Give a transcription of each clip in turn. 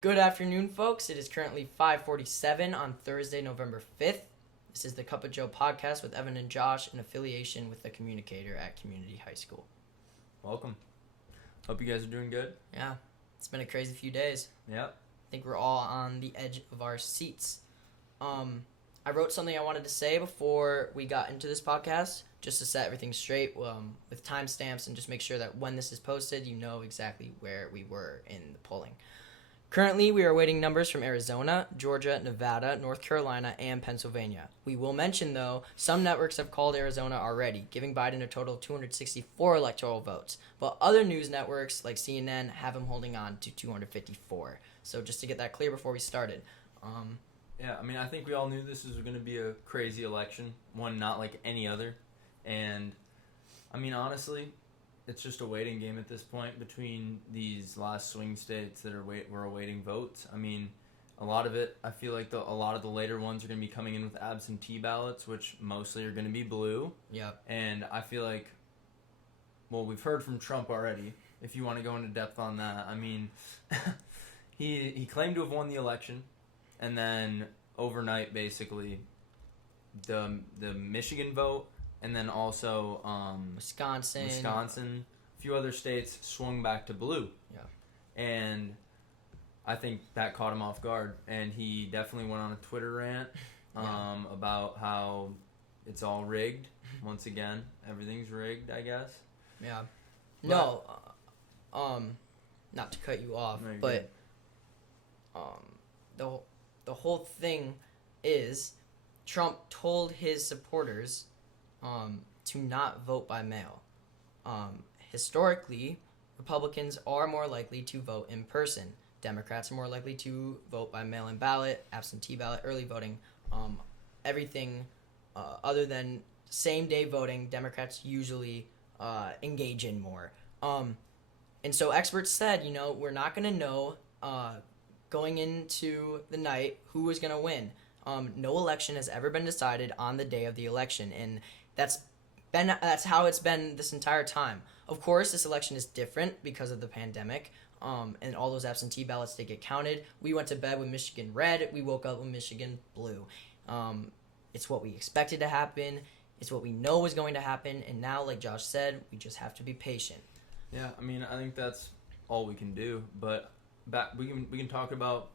Good afternoon, folks. It is currently 5:47 on Thursday, November 5th. This is the Cup of Joe podcast with Evan and Josh in affiliation with the Communicator at Community High School. Welcome. Hope you guys are doing good. Yeah, it's been a crazy few days. Yep. I think we're all on the edge of our seats. I wrote something I wanted to say before we got into this podcast, just to set everything straight with timestamps and just make sure that when this is posted, you know exactly where we were in the polling. Currently, we are awaiting numbers from Arizona, Georgia, Nevada, North Carolina, and Pennsylvania. We will mention, though, some networks have called Arizona already, giving Biden a total of 264 electoral votes. But other news networks, like CNN, have him holding on to 254. So just to get that clear before we started. I think we all knew this was going to be a crazy election, one not like any other. And, honestly, it's just a waiting game at this point between these last swing states that we're awaiting votes. A lot of it, I feel like a lot of the later ones are going to be coming in with absentee ballots, which mostly are going to be blue. Yep. And I feel like, we've heard from Trump already, if you want to go into depth on that. He claimed to have won the election, and then overnight, basically, the Michigan vote, and then also Wisconsin, a few other states swung back to blue. Yeah. And I think that caught him off guard, and he definitely went on a Twitter rant about how it's all rigged. Once again, everything's rigged, I guess. Yeah. But, not to cut you off, no, but the whole thing is Trump told his supporters to not vote by mail. Historically, Republicans are more likely to vote in person. Democrats are more likely to vote by mail-in ballot, absentee ballot, early voting. Everything other than same-day voting, Democrats usually engage in more. And so experts said, we're not going to know going into the night who was going to win. No election has ever been decided on the day of the election, and that's how it's been this entire time. Of course, this election is different because of the pandemic, and all those absentee ballots did get counted. We went to bed with Michigan red. We woke up with Michigan blue. It's what we expected to happen. It's what we know was going to happen, and now, like Josh said, we just have to be patient. Yeah, I think that's all we can do. But we can talk about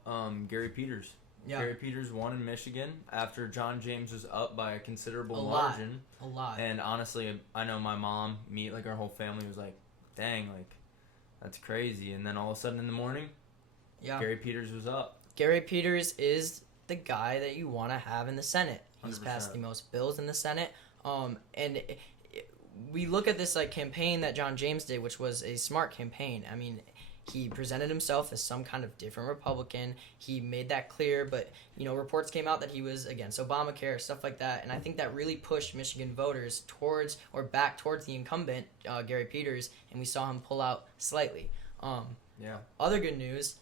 Gary Peters. Yeah. Gary Peters won in Michigan after John James was up by a considerable margin. A lot. And honestly, I know my mom, our whole family was like, dang, that's crazy. And then all of a sudden in the morning, Gary Peters was up. Gary Peters is the guy that you want to have in the Senate. He's 100%. passed the most bills in the Senate. We look at this campaign that John James did, which was a smart campaign. He presented himself as some kind of different Republican. He made that clear, but reports came out that he was against Obamacare, stuff like that, and I think that really pushed Michigan voters back towards the incumbent, Gary Peters, and we saw him pull out slightly. Other good news,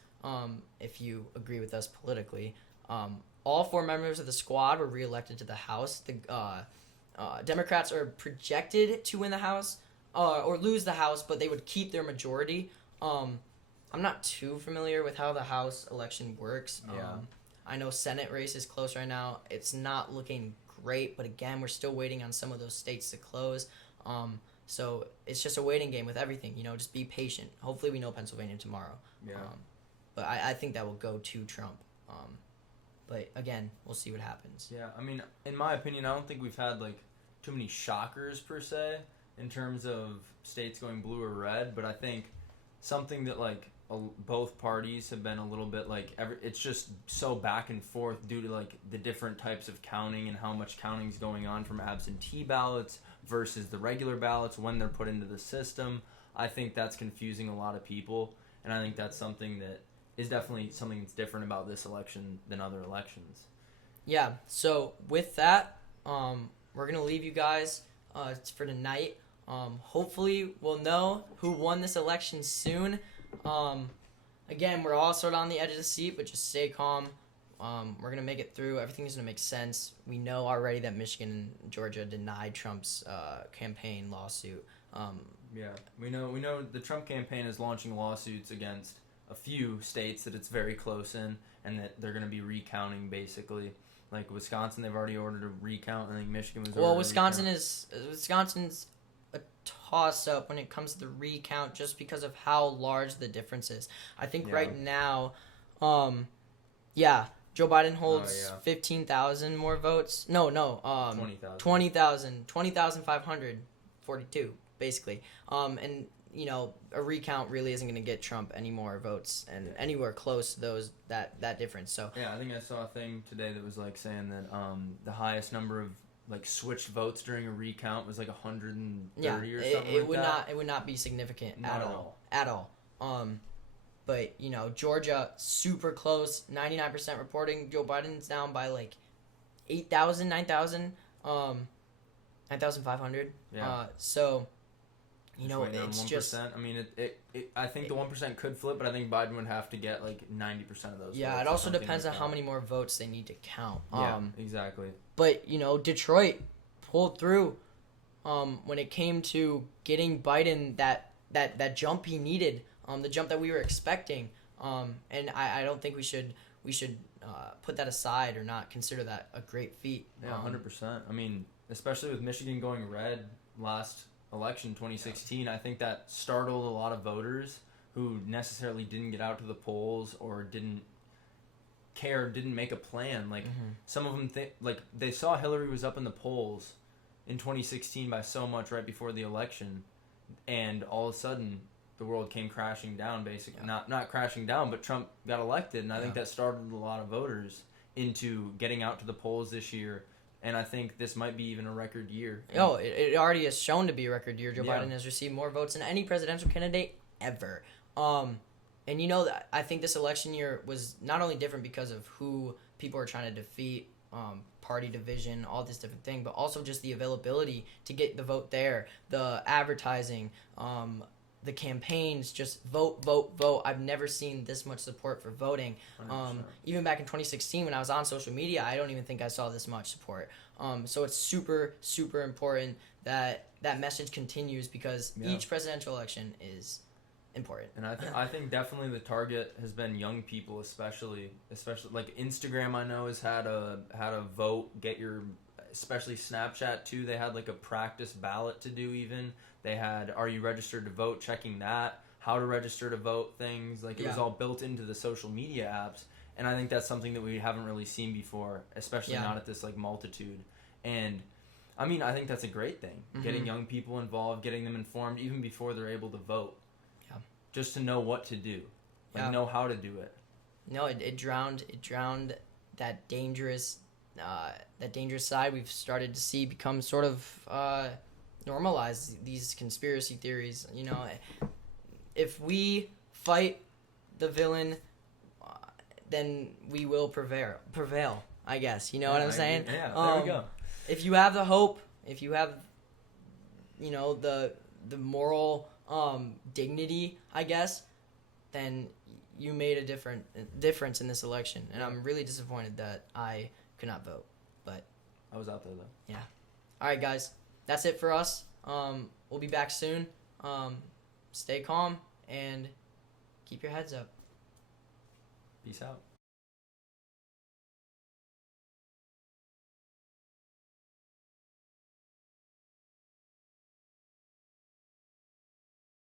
if you agree with us politically, all 4 members of the squad were reelected to the House. The Democrats are projected to win the House or lose the House, but they would keep their majority. I'm not too familiar with how the House election works. I know Senate race is close right now. It's not looking great, but again, we're still waiting on some of those states to close. So it's just a waiting game with everything. Just be patient. Hopefully we know Pennsylvania tomorrow. Yeah. But I think that will go to Trump. But again, we'll see what happens. Yeah, in my opinion, I don't think we've had too many shockers per se in terms of states going blue or red, but I think something that both parties have been a little bit it's just so back and forth due to the different types of counting and how much counting is going on from absentee ballots versus the regular ballots when they're put into the system. I think that's confusing a lot of people, and I think that's something that is definitely something that's different about this election than other elections. Yeah, so with that, we're going to leave you guys for tonight. Hopefully we'll know who won this election soon. Again, we're all sort of on the edge of the seat, but just stay calm. We're going to make it through. Everything's going to make sense. We know already that Michigan and Georgia denied Trump's campaign lawsuit. We know the Trump campaign is launching lawsuits against a few states that it's very close in, and that they're going to be recounting basically. Like Wisconsin, they've already ordered a recount. I think Michigan was. Well, Wisconsin's a toss up when it comes to the recount, just because of how large the difference is. I think right now, Joe Biden holds 15,000 more votes. No, 20,542, basically. And a recount really isn't going to get Trump any more votes and anywhere close to that difference. So yeah, I think I saw a thing today that was like saying that the highest number of like switched votes during a recount was like 130 or something. It would not be significant at all. But Georgia, super close, 99% reporting. Joe Biden's down by like 8,000, 9,000, 9,500. Yeah. So it's 1%. just. I mean, I think the 1% could flip, but I think Biden would have to get like 90% of those. Yeah, votes it also depends on how many more votes they need to count. Yeah, exactly. But Detroit pulled through when it came to getting Biden that jump he needed, the jump that we were expecting. And I don't think we should put that aside or not consider that a great feat. Yeah, 100%. I mean, especially with Michigan going red last election 2016, I think that startled a lot of voters who necessarily didn't get out to the polls or didn't make a plan. Like some of them they saw Hillary was up in the polls in 2016 by so much right before the election, and all of a sudden the world came crashing down, basically. Not crashing down, but Trump got elected, and I think that startled a lot of voters into getting out to the polls this year. And I think this might be even a record year. Oh, it already has shown to be a record year. Joe Biden has received more votes than any presidential candidate ever. And that I think this election year was not only different because of who people are trying to defeat, party division, all this different thing, but also just the availability to get the vote there, the advertising, the campaigns, just vote, vote, vote. I've never seen this much support for voting. Even back in 2016 when I was on social media, I don't even think I saw this much support. So it's super, super important that that message continues because each presidential election is important. And I think definitely the target has been young people, especially like Instagram. I know has had a vote, especially Snapchat too. They had like a practice ballot to do even. They had, are you registered to vote, checking that, how to register to vote things. Like, it was all built into the social media apps. And I think that's something that we haven't really seen before, especially not at this, like, multitude. And, I mean, I think that's a great thing. Getting young people involved, getting them informed even before they're able to vote. Yeah. Just to know what to do. Like, know how to do it. No, it drowned that dangerous side we've started to see become sort of normalize these conspiracy theories. If we fight the villain, then we will prevail, I guess. You know what I'm saying? Yeah, there we go. If you have the hope, if you have the moral dignity, I guess, then you made a difference in this election. And I'm really disappointed that I could not vote, but I was out there though. Yeah. All right, guys. That's it for us. We'll be back soon. Stay calm and keep your heads up. Peace out.